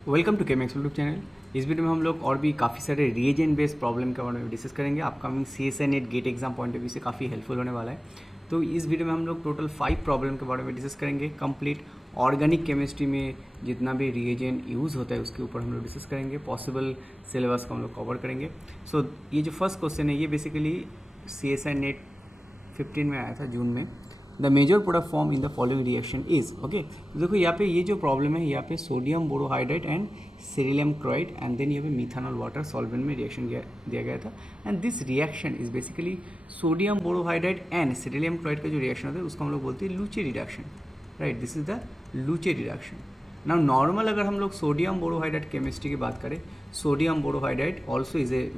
Welcome to Chemex YouTube channel. इस video में हम लोग और भी काफ़ी सारे रिएजेंट बेस्ड प्रॉब्लम के बारे में डिस्कस करेंगे। Upcoming CSI net gate exam point of view से काफ़ी हेल्पफुल होने वाला है। तो इस वीडियो में हम लोग टोटल 5 प्रॉब्लम के बारे में डिस्कस करेंगे। कंप्लीट ऑर्गेनिक केमिस्ट्री में जितना भी रिएजेंट यूज़ होता है उसके ऊपर हम लोग डिस्कस करेंगे। पॉसिबल सिलेबस को हम लोग कवर करेंगे। सो ये जो फर्स्ट क्वेश्चन है ये बेसिकली CSI नेट 15 में आया था, जून में। The major product form in the following reaction is okay. तो देखो यहाँ पे ये जो प्रॉब्लम है, यहाँ पे sodium borohydride and cerium chloride and then यहाँ पे मिथानॉल वाटर सॉल्वेंट में रिएक्शन दिया गया था। And this reaction is basically sodium borohydride and cerium chloride का जो रिएक्शन होता है उसको हम लोग बोलते हैं Luche reduction, right. This is the Luche reduction. Now normal अगर हम लोग सोडियम बोरोहाइड्रेट केमिस्ट्री की बात करें, sodium borohydride also is a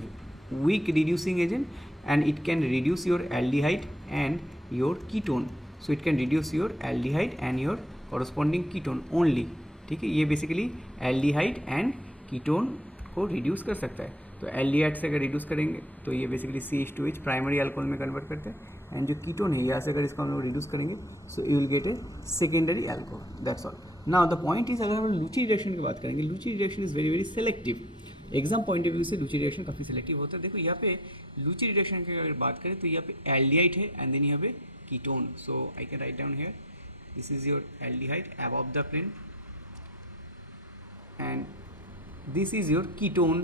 weak reducing agent and it can reduce your aldehyde and your ketone. So it can reduce your aldehyde and your corresponding ketone only, ठीक है। ये basically aldehyde and ketone को reduce कर सकता है। तो aldehyde से अगर रिड्यूस करेंगे तो ये बेसिकली CH2H प्राइमरी अल्कोहल में कन्वर्ट करता है। एंड जो कीटोन है यहाँ से अगर इसको हम लोग रिड्यूस करेंगे so you will get a secondary alcohol, that's all. Now the point is, अगर हम लूची रिडक्शन की बात करेंगे, Luche reduction is very very selective. Exam point of view से लूची रिडक्शन काफ़ी सेलेक्टिव होता है। देखो यहाँ पे लूची रिडक्शन की अगर बात करें तो यहाँ पे एल्डिहाइड है एंड देन यहाँ पे ketone. So I can write down here this is your aldehyde above the plane and this is your ketone,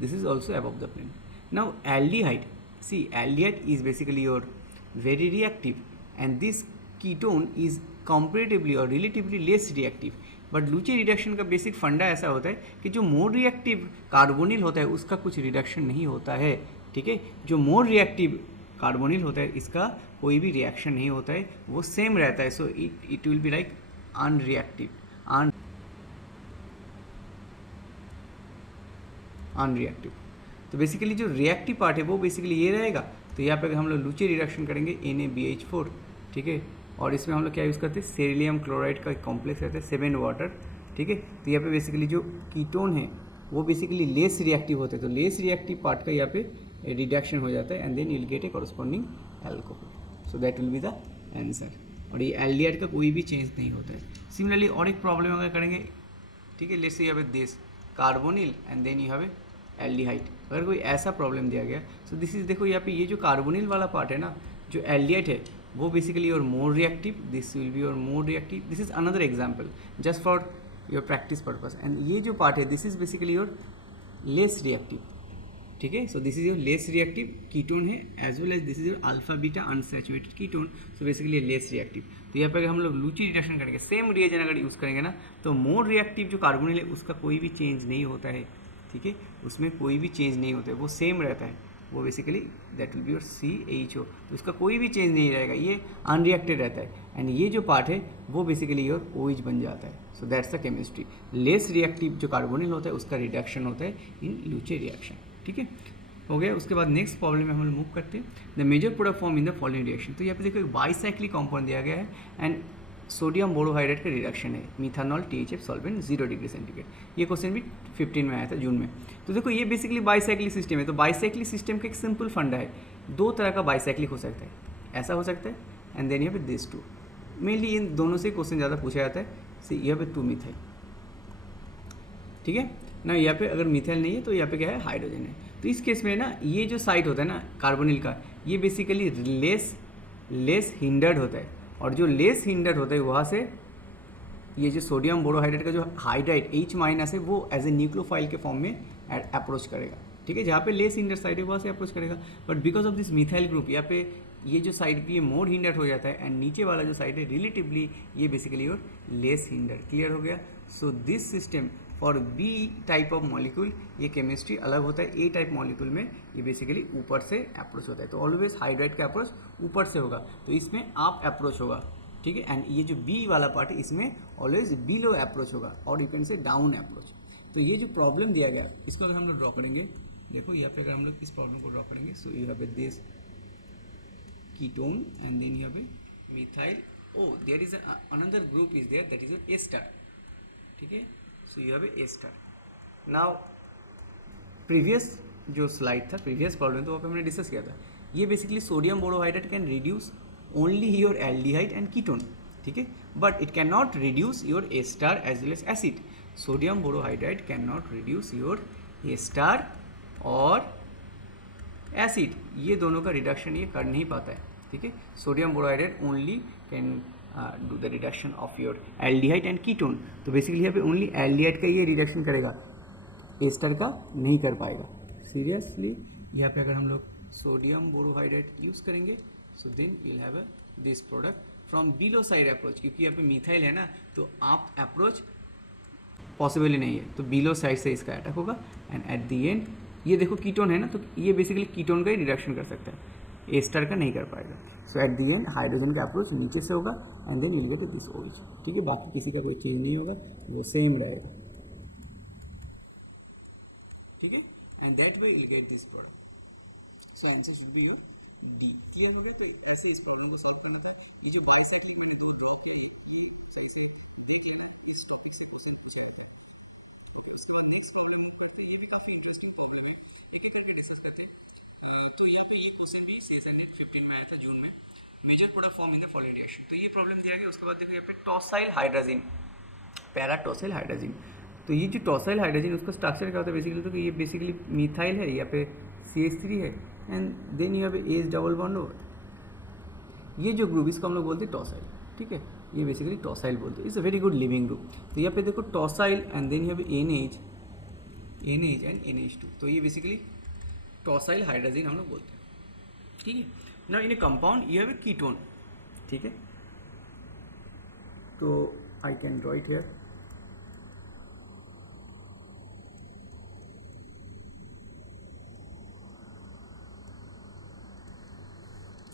this is also above the plane. Now aldehyde, see aldehyde is basically your very reactive and this ketone is comparatively or relatively less reactive. But luchi reduction का basic फंडा ऐसा होता है कि जो more reactive carbonyl होता है उसका कुछ रिडक्शन नहीं होता है, ठीक है। जो मोर रिएक्टिव कार्बोनिल होता है इसका कोई भी रिएक्शन नहीं होता है, वो सेम रहता है। So it will be like unreactive. तो बेसिकली जो रिएक्टिव पार्ट है वो बेसिकली ये रहेगा। तो यहाँ पे अगर हम लोग लूची रिडक्शन करेंगे NaBH4, ठीक है, और इसमें हम लोग क्या यूज़ करते हैं, सेरिलियम क्लोराइड का कॉम्प्लेक्स रहता है 7 वाटर, ठीक है। तो यहाँ पे बेसिकली जो कीटोन है वो बेसिकली लेस रिएक्टिव होते हैं। तो लेस रिएक्टिव पार्ट का यहाँ पे रिडक्शन हो जाता है and then you will get a corresponding alcohol. So that will be the answer. और ये एल्डिहाइड का कोई भी चेंज नहीं होता है। सिमिलरली और एक प्रॉब्लम अगर करेंगे, ठीक है, लेट्स से यहाँ पे this carbonyl and then you have a aldehyde. अगर कोई ऐसा प्रॉब्लम दिया गया सो दिस इज, देखो यहाँ पे ये जो कार्बोनिल वाला पार्ट है ना, जो एल्डिहाइड है वो basically your more reactive, this will be your more reactive. This is another example just for your practice purpose. And ये जो पार्ट है this is basically your less reactive, ठीक है। So this is your less reactive ketone है as well as this is your alpha beta unsaturated ketone. So basically less reactive. तो यहाँ पर अगर हम लोग लूची रिडक्शन करेंगे, सेम रिएजन अगर यूज़ करेंगे ना, तो मोर रिएक्टिव जो कार्बोनिल है उसका कोई भी चेंज नहीं होता है, ठीक है। उसमें कोई भी चेंज नहीं होता है, वो सेम रहता है। वो basically that will be your CHO। तो उसका कोई भी चेंज नहीं रहेगा, ये अनरिएक्टेड रहता है। एंड ये जो पार्ट है वो बेसिकली योर OH बन जाता है। So that's the chemistry. Less reactive जो कार्बोनिल होता है उसका रिडक्शन होता है इन लूचे रिएक्शन, ठीक है, हो गया। उसके बाद नेक्स्ट प्रॉब्लम में हम लोग मूव करते हैं, the major product form in the following reaction. तो यहाँ पे देखो एक बाईसाइक्लिक कंपाउंड दिया गया है एंड सोडियम बोरोहाइड्रेट का रिडक्शन है, methanol THF solvent 0 degree centigrade. ये क्वेश्चन भी 15 में आया था, जून में। तो देखो ये बेसिकली बाईसाइक्लिक सिस्टम है। तो बाईसाइक्लिक सिस्टम का एक सिंपल फंडा है, दो तरह का बाईसाइक्लिक हो सकता है, ऐसा हो सकता है एंड देन यहाँ पे दिस टू। मेनली इन दोनों से क्वेश्चन ज़्यादा पूछा जाता है। से यहाँ पे 2 मिथाइल, ठीक है ना। यहाँ पे अगर मिथाइल नहीं है तो यहाँ पे क्या है, हाइड्रोजन है। तो इस केस में ना ये जो साइड होता है ना कार्बोनिल का, ये बेसिकली लेस हिंडर्ड होता है। और जो लेस हिंडर्ड होता है वहाँ से ये जो सोडियम बोरोहाइड्रेट का जो हाइड्राइड H माइनस है वो एज ए न्यूक्लियोफाइल के फॉर्म में अप्रोच करेगा, ठीक है। जहाँ पे लेस हिंडर्ड साइड है वहाँ से अप्रोच करेगा। But because of this methyl group यहाँ पे ये जो साइड भी ये मोर हिंडर्ड हो जाता है एंड नीचे वाला जो साइड है रिलेटिवली ये बेसिकली और लेस हिंडर्ड। क्लियर हो गया। So this system for B type of molecule ये केमिस्ट्री अलग होता है। A टाइप मॉलिक्यूल में ये बेसिकली ऊपर से अप्रोच होता है। तो ऑलवेज हाइड्राइड का अप्रोच ऊपर से होगा, तो इसमें आप अप्रोच होगा, ठीक है। एंड ये जो B वाला पार्ट है इसमें ऑलवेज बिलो अप्रोच होगा और यू कैन से डाउन अप्रोच। तो ये जो प्रॉब्लम दिया गया इसको अगर हम लोग ड्रॉ करेंगे, देखो यहाँ पे अगर हम लोग इस प्रॉब्लम को ड्रॉ करेंगे, so you have this ketone and then you have methyl. Oh there is another group is there that is A star, ठीक है। So you have A star. Now previous जो स्लाइड था, previous problem तो वहाँ पे हमने discuss किया था, ये basically sodium borohydrate can reduce only your aldehyde and ketone, ठीक है, but it can not reduce your A star as well as acid. Sodium borohydride can not reduce your A star और acid, ये दोनों का reduction ये कर नहीं पाता है, ठीक है। Sodium borohydride only can do the reduction of your aldehyde and ketone, तो बेसिकली यहाँ पे ओनली एल्डिहाइड का ये रिडक्शन करेगा, एस्टर का नहीं कर पाएगा। सीरियसली यहाँ पे अगर हम लोग सोडियम बोरोहाइड्राइड यूज़ करेंगे so then you'll have this product from below side approach, क्योंकि यहाँ पे मिथाइल है ना, तो आप अप्रोच पॉसिबल ही नहीं है, तो बिलो साइड से इसका अटैक होगा एंड एट द एंड ये देखो कीटोन है ना, तो ये बेसिकली कीटोन का ही रिडक्शन कर सकता है, एस्टर का नहीं कर पाएगा। So at the end hydrogen का अप्रोच नीचे से होगा and then you get this OH, ठीक है। बाकी किसी का कोई चेंज नहीं होगा, वो सेम रहेगा, ठीक है। And that way you get this product. So answer should be your D. Clear हो गया? तो ऐसे इस प्रॉब्लम को सॉल्व करना था। ये जो बाइसाइक्लिक मैंने दो ड्रॉ किए, ये सही से देख लेना, इस टॉपिक से क्वेश्चन पूछा था। तो उसके बाद नेक्स्ट प्रॉब्लम हम करते हैं, ये भी काफ़ी इंटरेस्टिंग प्रॉब्लम है, एक एक करके डिस्कस करते हैं। तो यहाँ पे ये क्वेश्चन भी CSN 15 में आया था जून में, major product form in the following reaction. तो ये प्रॉब्लम दिया गया। उसके बाद देखो यहाँ पे टॉसाइल हाइड्रोजन, पैराटॉसाइल हाइड्रोजन। तो ये जो टॉसाइल हाइड्रोजन उसका स्ट्रक्चर क्या होता है बेसिकली, तो ये बेसिकली मिथाइल है, यहाँ पे CH3 है एंड देन यहाँ पे H डबल बॉन्ड हो, ये जो ग्रुप इसको हम लोग बोलते हैं टॉसाइल, ठीक है। ये बेसिकली टॉसाइल बोलते हैं, it's a very good leaving group. तो यहाँ पे देखो टॉसाइल एंड देन यहाँ पे NH एंड NH2, तो ये बेसिकली टॉसाइल हाइड्रोजन हम लोग बोलते हैं, ठीक है ना। In a compound you have a ketone, ठीक है। तो I can draw it here.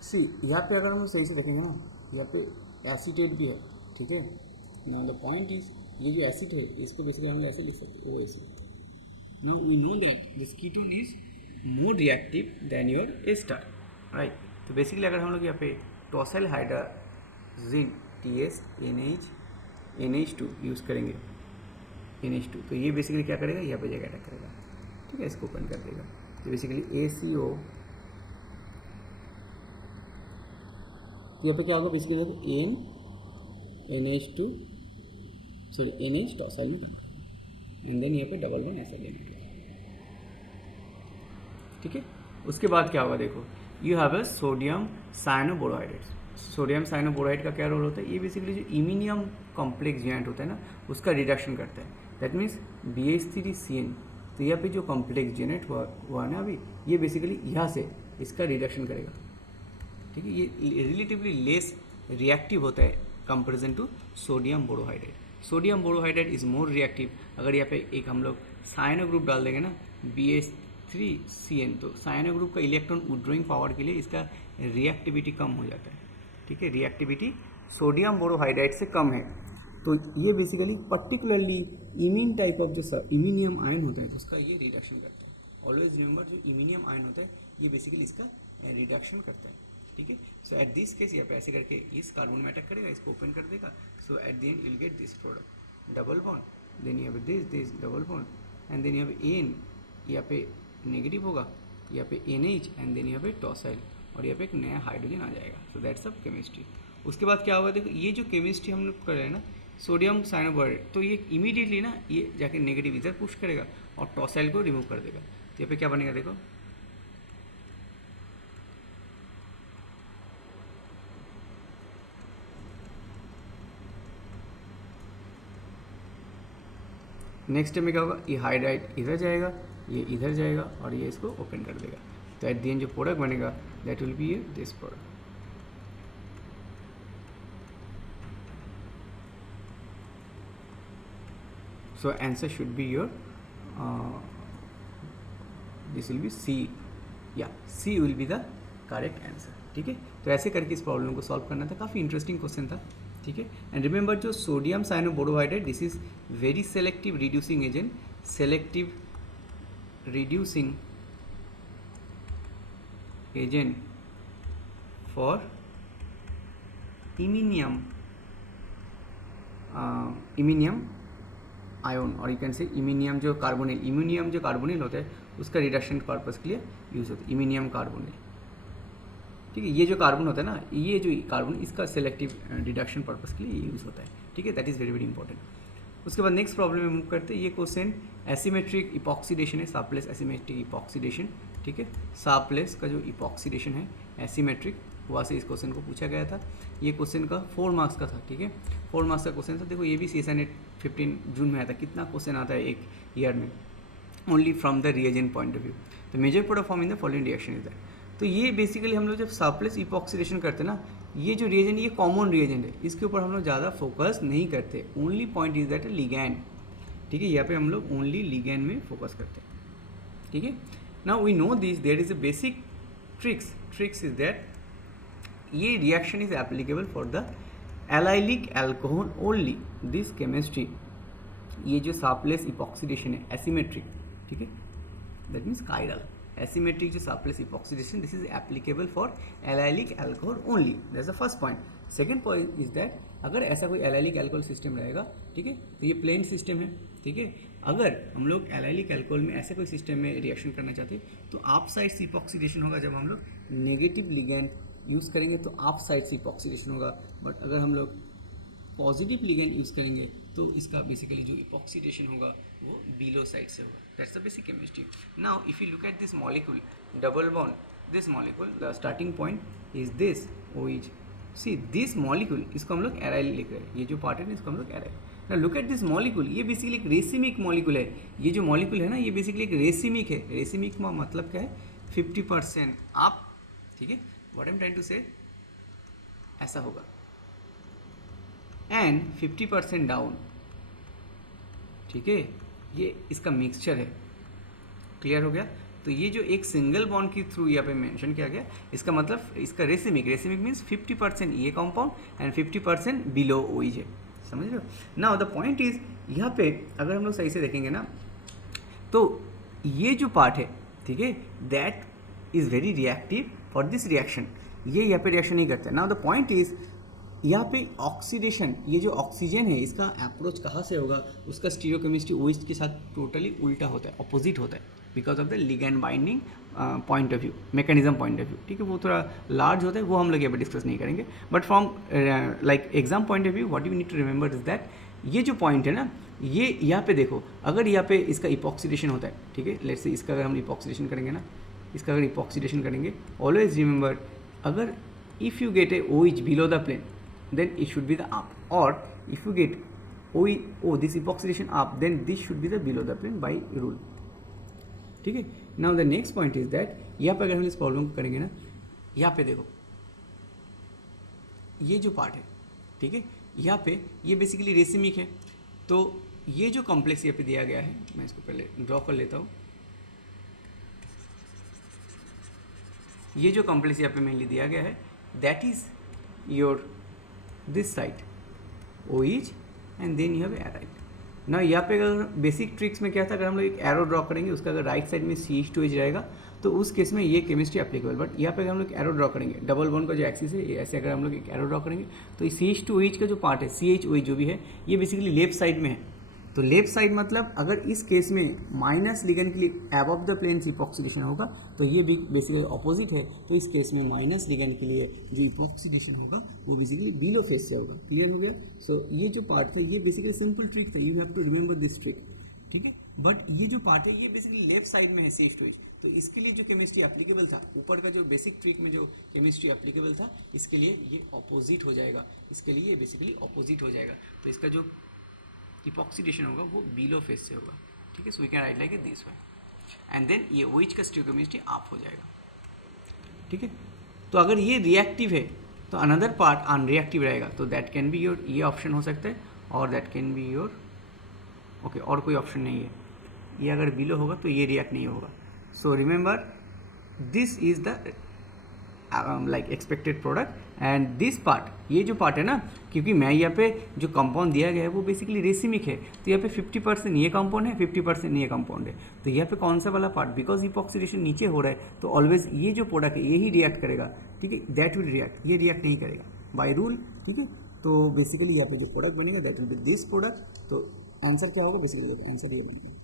See यहाँ पे अगर हम सही से देखेंगे ना, यहाँ पे एसीटेट भी है, ठीक है। नाउ द पॉइंट इज, ये जो एसिड है इसको बेसिकली हम लोग ऐसे लिख सकते हैं, OH। Now we know that this ketone is more reactive than your ester, right. तो बेसिकली अगर हम लोग यहाँ पे tosyl hydrogen TS NH2 use करेंगे, NH2, तो ये बेसिकली क्या करेगा, यहाँ पे जगह अटैक करेगा, ठीक है, इसको ओपन कर देगा। तो बेसिकली ACO, तो यहाँ पे क्या होगा बेसिकली देखो NH2 सॉरी NH टॉसाइल में एंड देन यहाँ पे डबल बॉन्ड ऐसा लेना, ठीक है। उसके बाद क्या होगा देखो, you have a sodium cyanoborohydride. Sodium cyanoborohydride का क्या रोल होता है, ये बेसिकली जो इमिनियम कॉम्प्लेक्स जॉइंट होता है ना, उसका रिडक्शन करता है, दैट मीन्स BH3CN। तो यहाँ पे जो कॉम्प्लेक्स जनरेट हुआ ना अभी, ये बेसिकली यहाँ से इसका रिडक्शन करेगा, ठीक है। ये रिलेटिवली लेस रिएक्टिव होता है comparison to sodium borohydride. Sodium borohydride is more reactive. अगर यहाँ पे एक हम लोग साइनो ग्रुप डाल देंगे ना, BH3CN, तो साइनो ग्रुप का इलेक्ट्रॉन विड्रॉइंग पावर के लिए इसका रिएक्टिविटी कम हो जाता है, ठीक है। रिएक्टिविटी सोडियम बोरोहाइड्रेट से कम है, तो ये basically particularly imine type of जो इमीनियम आयन होता है तो उसका ये रिडक्शन करता है। ऑलवेज रिमेंबर, जो इमीनियम आयन होता है ये बेसिकली इसका रिडक्शन करता है, ठीक है। सो एट दिस केस यहाँ पे ऐसे करके इस कार्बन में अटैक करेगा, इसको ओपन कर देगा। So at the end you will get this product, double bond, then यहाँ पे this double bond and then यहाँ पे एन, यहाँ पे नेगेटिव होगा, यहाँ पे NH एंड देन यहाँ पे टॉसाइल, और यहाँ पे एक नया हाइड्रोजन आ जाएगा। सो दैट्स सब केमिस्ट्री। उसके बाद क्या होगा देखो, ये जो केमिस्ट्री हम लोग कर रहे हैं ना, सोडियम साइनोबोरेट, तो ये इमीडिएटली ना ये जाके नेगेटिव इधर पुश करेगा और टॉसाइल को रिमूव कर देगा। तो यहाँ पे क्या बनेगा देखो, नेक्स्ट में क्या होगा, ये हाइड्राइड इधर जाएगा, ये इधर जाएगा और ये इसको ओपन कर देगा। तो एट द एंड जो प्रोडक्ट बनेगा that will B this product. So answer should be your this will B C, या C will be the correct answer, ठीक है। तो ऐसे करके इस प्रॉब्लम को सॉल्व करना था, काफ़ी इंटरेस्टिंग क्वेश्चन था, ठीक है। एंड रिमेंबर जो sodium cyanoborohydride, this is very selective reducing agent, selective reducing agent for iminium ion, और यू कैन से इमीनियम जो कार्बोनिल होता है उसका रिडक्शन पर्पस के लिए यूज होता है, इमीनियम कार्बोनिल, ठीक है। ये जो कार्बन होता है ना, ये जो कार्बन, इसका सेलेक्टिव रिडक्शन पर्पस के लिए यूज़ होता है, ठीक है। That is very very important. उसके बाद नेक्स्ट प्रॉब्लम में मूव करते हैं। ये क्वेश्चन एसिमेट्रिक इपॉक्सीडेशन है, सार्पलेस एसिमेट्रिक इपॉक्सीडेशन, ठीक है। सार्पलेस का जो इपॉक्सीडेशन है एसिमेट्रिक, वहाँ से इस क्वेश्चन को पूछा गया था। ये क्वेश्चन का 4 मार्क्स का था, ठीक है, 4 मार्क्स का क्वेश्चन था। देखो ये भी CSI नेट 15 जून में आया था। कितना क्वेश्चन आता है एक ईयर में, only from the reagent point of view. तो major product form in the following reaction is that. तो ये बेसिकली हम लोग जब सार्पलेस इपॉक्सीडेशन करते हैं ना, ये जो रिएजेंट, ये कॉमन रिएजेंट है, इसके ऊपर हम लोग ज़्यादा फोकस नहीं करते। Only point is that ligand, ठीक है, यहाँ पे हम लोग ओनली लिगैंड में फोकस करते हैं, ठीक है। Now we know this, there is a basic tricks is that ये reaction is applicable for the allylic alcohol only. This chemistry, ये जो सार्पलेस इपॉक्सीडेशन है एसिमेट्रिक, ठीक है, दैट मीन्स कायरल एसिमेट्रिक जो Sharpless epoxidation, this is applicable for allylic alcohol only. That's the first point. Second point is that अगर ऐसा कोई allylic alcohol system रहेगा, ठीक है, तो ये प्लेन सिस्टम है, ठीक है। अगर हम लोग एलाइलिक अल्कोहल में ऐसे कोई सिस्टम में रिएक्शन करना चाहते हैं तो आप साइड से इपॉक्सीडेशन होगा। जब हम लोग नेगेटिव लिगैंड यूज़ करेंगे तो आप साइड से इपॉक्सीडेशन होगा, बट अगर हम लोग पॉजिटिव लिगैंड यूज़ करेंगे तो इसका बेसिकली जो इपॉक्सीडेशन होगा वो बिलो साइड से होगा। That's the basic chemistry. Now if you look at this molecule double bond, this molecule the starting point is this OH। See this molecule, इसको हम लोग एराइल लिख रहे हैं, ये जो पार्ट है ना इसको हम लोग एराइल। ना लुक एट दिस मॉलिक्यूल, ये बेसिकली एक रेसिमिक मॉलिक्यूल है। ये जो मॉलिक्यूल है ना ये बेसिकली एक रेसिमिक है। रेसिमिक का मतलब क्या है, 50% अप, ठीक है, what I am trying to say, ऐसा होगा, एंड 50% डाउन, ठीक है। ये इसका मिक्सचर है, क्लियर हो गया। तो ये जो एक सिंगल बॉन्ड के थ्रू यहाँ पे मेंशन किया गया, इसका मतलब इसका रेसिमिक मीन्स 50% ये कंपाउंड एंड 50% बिलो OH है, समझ रहे हो। नाउ द पॉइंट इज, यहाँ पे अगर हम लोग सही से देखेंगे ना तो ये जो पार्ट है, ठीक है, that is very reactive for this reaction. ये यहाँ पे रिएक्शन नहीं करता। नाउ द पॉइंट इज, यहाँ पे ऑक्सीडेशन, ये जो ऑक्सीजन है इसका अप्रोच कहाँ से होगा, उसका स्टीरियोकेमिस्ट्री OH के साथ टोटली उल्टा होता है, अपोजिट होता है, because of the ligand binding point of view, mechanism point of view, ठीक है। वो थोड़ा लार्ज होता है, वो हम लोग यहाँ पे डिस्कस नहीं करेंगे, but from like exam point of view what you need to remember is that ये जो पॉइंट है ना, ये यहाँ पे देखो, अगर यहाँ पे इसका इपॉक्सीडेशन होता है, ठीक है, लेट्स से इसका अगर हम इपॉक्सीडेशन करेंगे ना, इसका अगर इपॉक्सीडेशन करेंगे, ऑलवेज रिमेंबर, अगर if you get a OH below the plane then it should be the up, or if you get this epoxidation up, then this should be the below the plane by rule, ठीक है। now the next point is that यहाँ पे अगर हम इस problem को करेंगे ना, यहाँ पे देखो ये जो पार्ट है, ठीक है, यहाँ पे ये बेसिकली रेसिमिक है। तो ये जो कॉम्प्लेक्स यहाँ पे दिया गया है, मैं इसको पहले ड्रॉ कर लेता हूँ। ये जो कॉम्प्लेक्स यहाँ पे मेनली दिया गया है, that is your this side OH and then you have aryl. ना यहाँ पे अगर बेसिक ट्रिक्स में क्या था, अगर हम लोग एक एरो ड्रॉ करेंगे, उसका अगर राइट साइड में CH2H रहेगा तो उस केस में ये केमिस्ट्री एप्लीकेबल। बट यहाँ पे अगर हम लोग एरो ड्रॉ करेंगे, डबल बॉन्ड का जो एक्सिस है, ऐसे अगर हम लोग एक एरो ड्रॉ करेंगे तो CH2H का जो पार्ट है, CHOH जो भी है, ये बेसिकली लेफ्ट साइड में है। तो लेफ्ट साइड मतलब अगर इस केस में माइनस लिगेंड के लिए अबव द प्लेन इपॉक्सीडेशन होगा तो ये भी बेसिकली अपोजिट है। तो इस केस में माइनस लिगेंड के लिए जो इपॉक्सीडेशन होगा वो बेसिकली बिलो फेस से होगा। क्लियर हो गया। सो ये जो पार्ट था ये बेसिकली सिंपल ट्रिक था, you have to remember this trick, ठीक है। बट ये जो पार्ट है ये बेसिकली लेफ्ट साइड में है CH2H, तो इसके लिए जो केमिस्ट्री एप्लीकेबल था, ऊपर का जो बेसिक ट्रिक में जो केमिस्ट्री एप्लीकेबल था, इसके लिए ये अपोजिट हो जाएगा, इसके लिए ये बेसिकली अपोजिट हो जाएगा। तो इसका जो इपॉक्सीडेशन होगा वो बिलो फेस से होगा, ठीक है। So we can write like it this way, and then ये OH का स्टीरियोकेमिस्ट्री आप हो जाएगा, ठीक है। तो अगर ये रिएक्टिव है तो अनदर पार्ट अनरिएक्टिव रहेगा, तो दैट कैन बी योर, ये ऑप्शन हो सकता है, और that can be your okay, और कोई ऑप्शन नहीं है। ये अगर बिलो होगा तो ये रिएक्ट नहीं होगा। So remember this is the like expected product and this part, ये जो पार्ट है ना, क्योंकि मैं यहाँ पे जो कंपाउंड दिया गया है वो बेसिकली रेसिमिक है, तो यहाँ पे 50% ये कंपाउंड है, 50% ये कंपाउंड है। तो यहाँ पे कौन सा वाला पार्ट, बिकॉज इपॉक्सीडेशन नीचे हो रहा है तो ऑलवेज ये जो प्रोडक्ट है यही रिएक्ट करेगा, ठीक है, दैट विल रिएक्ट, ये रिएक्ट नहीं करेगा बाय रूल, ठीक है। तो बेसिकली यहाँ पे जो प्रोडक्ट बनेगा that will B this product. तो आंसर क्या होगा, बेसिकली आंसर ये बनेगा,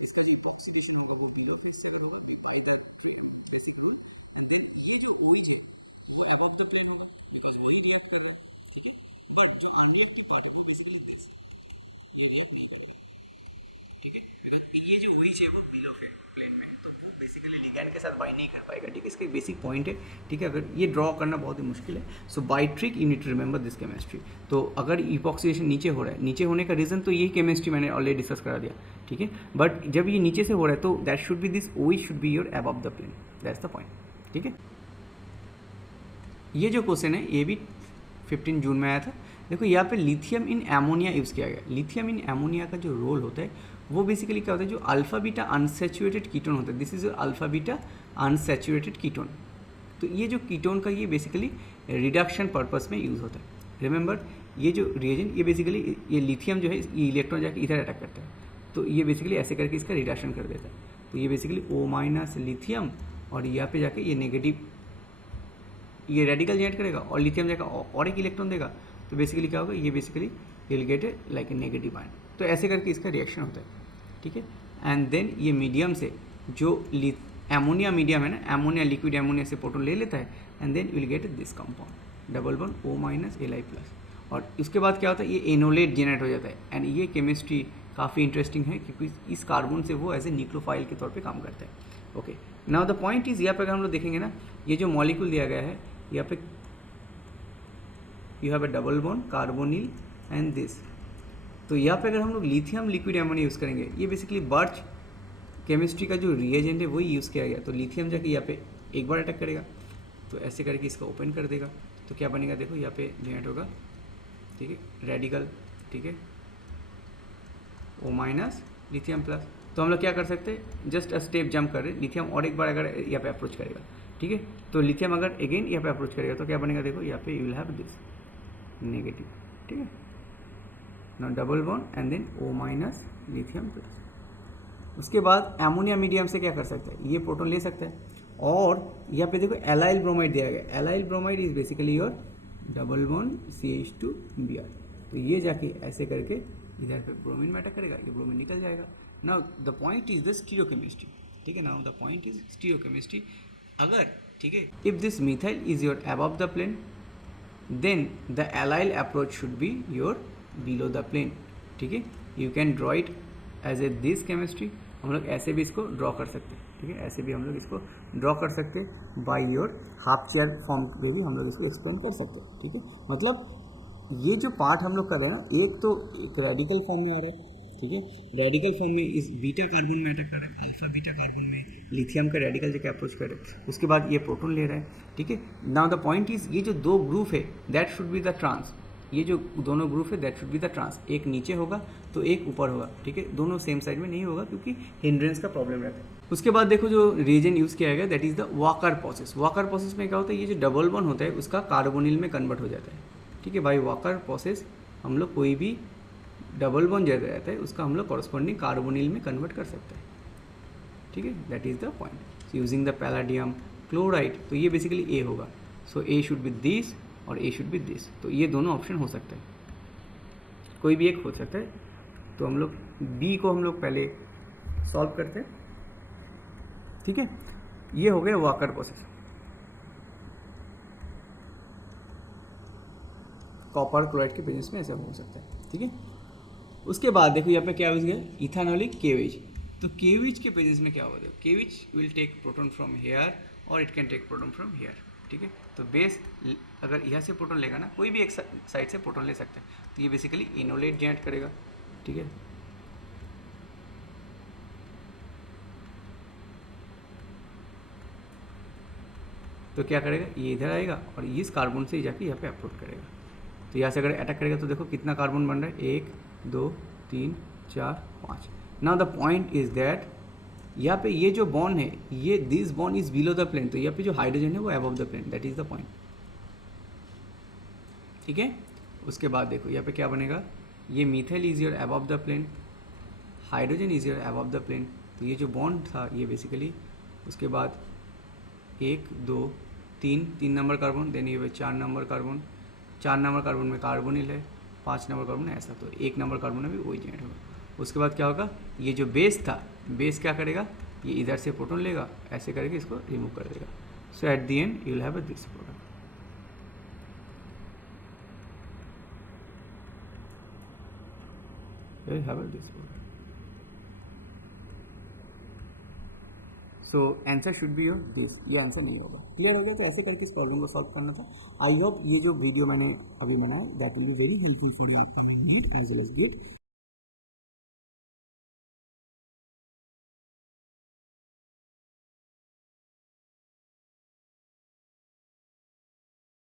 इसका जो इपॉक्सीडेशन होगा वो बिलो फिक्स अगर होगा by the basic rule, and then ये जो OH है वो अबव द प्लेन होगा बिकॉज वही रिएक्ट कर रहा है, ठीक है। बट जो अनरिएक्टिव पार्ट है वो बेसिकली दिस, ये रिएक्ट नहीं करेगा, ठीक है। अगर ये जो OH है वो बिलो के प्लेन में है तो वो बेसिकली लिगैंड के साथ बाइंड नहीं कर पाएगा, ठीक है। इसका बेसिक पॉइंट है, ठीक है। अगर ये ड्रॉ करना बहुत ही मुश्किल है, so by trick you need to remember this chemistry. तो अगर इपॉक्सीडेशन नीचे हो रहा है, नीचे होने का रीज़न तो यही केमिस्ट्री मैंने ऑलरेडी डिस्कस करा दिया, ठीक है। बट जब ये नीचे से हो रहा है तो that should be this OH should be your above the plane, that's the point, ठीक है। ये जो क्वेश्चन है ये भी 15 जून में आया था। देखो यहाँ पे लिथियम इन एमोनिया यूज़ किया गया। लिथियम इन एमोनिया का जो रोल होता है वो बेसिकली क्या होता है, जो अल्फा बीटा अनसैचुरेटेड कीटोन होता है, this is alpha beta unsaturated ketone. तो ये जो कीटोन का ये बेसिकली रिडक्शन पर्पस में यूज़ होता है। रिमेंबर ये जो रिएजेंट ये बेसिकली ये लिथियम जो है ये इलेक्ट्रॉन जाकर इधर अटैक करता है, तो ये बेसिकली ऐसे करके इसका रिडक्शन कर देता है। तो ये बेसिकली O- लिथियम और यहाँ पे जाके ये नेगेटिव ये रेडिकल जनरेट करेगा और लिथियम जाएगा और एक इलेक्ट्रॉन देगा, तो बेसिकली क्या होगा, ये basically will get A like a negative ion. तो ऐसे करके इसका रिएक्शन होता है, ठीक है। एंड देन ये मीडियम से जो एमोनिया मीडियम है ना, एमोनिया लिक्विड एमोनिया से प्रोटॉन ले लेता है and then will get this compound double bond O-Li+। और इसके बाद क्या होता है, ये एनोलेट जनरेट हो जाता है। एंड ये केमिस्ट्री काफ़ी इंटरेस्टिंग है क्योंकि इस कार्बन से वो एज ए न्यूक्लियोफाइल के तौर पे काम करता है। Okay, now the point is यहाँ पे अगर हम लोग देखेंगे ना, ये जो मॉलिक्यूल दिया गया है यहाँ पे you have a double bond carbonyl and this. तो यहाँ पे अगर हम लोग लिथियम लिक्विड एमोनिया यूज़ करेंगे, ये बेसिकली बर्च केमिस्ट्री का जो रिएजेंट है वही यूज़ किया गया। तो लिथियम जाके यहाँ पे एक बार अटैक करेगा, तो ऐसे करके इसका ओपन कर देगा, तो क्या बनेगा, देखो यहाँ पे जनरेट होगा, ठीक है, रेडिकल, ठीक है, O- लिथियम प्लस। तो हम लोग क्या कर सकते हैं, जस्ट अ स्टेप जंप कर रहे हैं, लिथियम और एक बार अगर यहाँ पे अप्रोच करेगा, ठीक है, तो लिथियम अगर अगेन यहाँ पे अप्रोच करेगा तो क्या बनेगा, देखो यहाँ पे you will have this negative, ठीक है। Now double bond and then O- lithium plus. उसके बाद एमोनिया मीडियम से क्या कर सकता है, ये प्रोटॉन ले सकता है और यहाँ पे देखो एलाइल ब्रोमाइड दिया गया। Allyl bromide is basically your double bond CH2Br। तो ये जाके ऐसे करके इधर पे ब्रोमीन में अटैक करेगा, ये ब्रोमीन निकल जाएगा। Now the point is the stereochemistry, ठीक है। Now the point is stereochemistry. अगर, ठीक है, if this methyl is your above the plane then the allyl approach should be your below the plane, ठीक है। you can draw it as a this chemistry, हम लोग ऐसे भी इसको ड्रॉ कर सकते हैं, ठीक है, ऐसे भी हम लोग इसको ड्रॉ कर सकते हैं by your half chair form में भी हम लोग इसको एक्सप्लेन कर सकते हैं, ठीक है। मतलब ये जो पार्ट हम लोग कर रहे हैं ना, एक तो एक रेडिकल फॉर्म में आ रहा है, ठीक है, रेडिकल फॉर्म में इस बीटा कार्बन में अटैक कर रहा है, अल्फा बीटा कार्बन में लिथियम का रेडिकल जगह अप्रोच कर रहे हैं, उसके बाद ये प्रोटॉन ले रहा है, ठीक है। नाउ द पॉइंट इज ये जो दो ग्रुप है that should be the trans, ये जो दोनों ग्रुप है that should be the trans, एक नीचे होगा तो एक ऊपर होगा, ठीक है, दोनों सेम साइड में नहीं होगा क्योंकि हिंड्रेंस का प्रॉब्लम रहता है। उसके बाद देखो जो रीजन यूज़ किया गया that is the walker process. Walker process में क्या होता है, ये जो डबल बॉन्ड होता है उसका कार्बोनिल में कन्वर्ट हो जाता है, ठीक है। बाई वॉकर प्रोसेस हम लोग कोई भी डबल बॉन्ड जैसा रहता है उसका हम लोग कॉरस्पॉन्डिंग कार्बोनिल में कन्वर्ट कर सकते हैं, ठीक है, that is the point. Using the palladium chloride, तो ये बेसिकली ए होगा, सो ए शुड बी दिस और ए शुड बी दिस, तो ये दोनों ऑप्शन हो सकते हैं, कोई भी एक हो सकता है। तो हम लोग बी को हम लोग पहले सॉल्व करते हैं, ठीक है। ये हो गया वॉकर प्रोसेस, कॉपर क्लोराइड के बिजनेस में ऐसा हो सकता है, ठीक है। उसके बाद देखो यहाँ पे क्या यूज गया, इथानॉलिक केवेज। तो केवेज के पेजेस में क्या होगा, देखो केवेज will take proton from here और it can take proton from here, ठीक है। तो बेस अगर यहाँ से प्रोटॉन लेगा ना, कोई भी एक साइड से प्रोटॉन ले सकते हैं, तो ये बेसिकली इनोलेट जनरेट करेगा, ठीक है। तो क्या करेगा, ये इधर आएगा और इस कार्बन से जाके यहाँ पे अप्रोच करेगा। तो यहाँ से अगर अटैक करेगा तो देखो कितना कार्बन बन रहा है, 1 2 3 4 5। Now the point is that यहाँ पे ये जो बॉन्ड है, ये this bond is below the plane, तो यहाँ पे जो हाइड्रोजन है वो above the plane, that is the point, ठीक है। उसके बाद देखो यहाँ पे क्या बनेगा, ये methyl is your above the plane, hydrogen is your above the plane, तो ये जो बॉन्ड था ये बेसिकली, उसके बाद 1 2 3 नंबर कार्बन, देन ये 4 नंबर कार्बन, 4 नंबर कार्बन में कार्बोनिल है, 5 नंबर कार्बन है ऐसा, तो 1 नंबर कार्बन में भी वही जनरेट होगा। उसके बाद क्या होगा, ये जो बेस था, बेस क्या करेगा, ये इधर से प्रोटॉन लेगा, ऐसे करके इसको रिमूव कर देगा। So at the end you will have this product, have this. So answer should be your this, ये आंसर नहीं होगा। क्लियर हो गया? तो ऐसे करके इस प्रॉब्लम को सॉल्व करना था। आई होप ये जो वीडियो मैंने अभी बनाया that will be very helpful for your upcoming NEET as well as gate.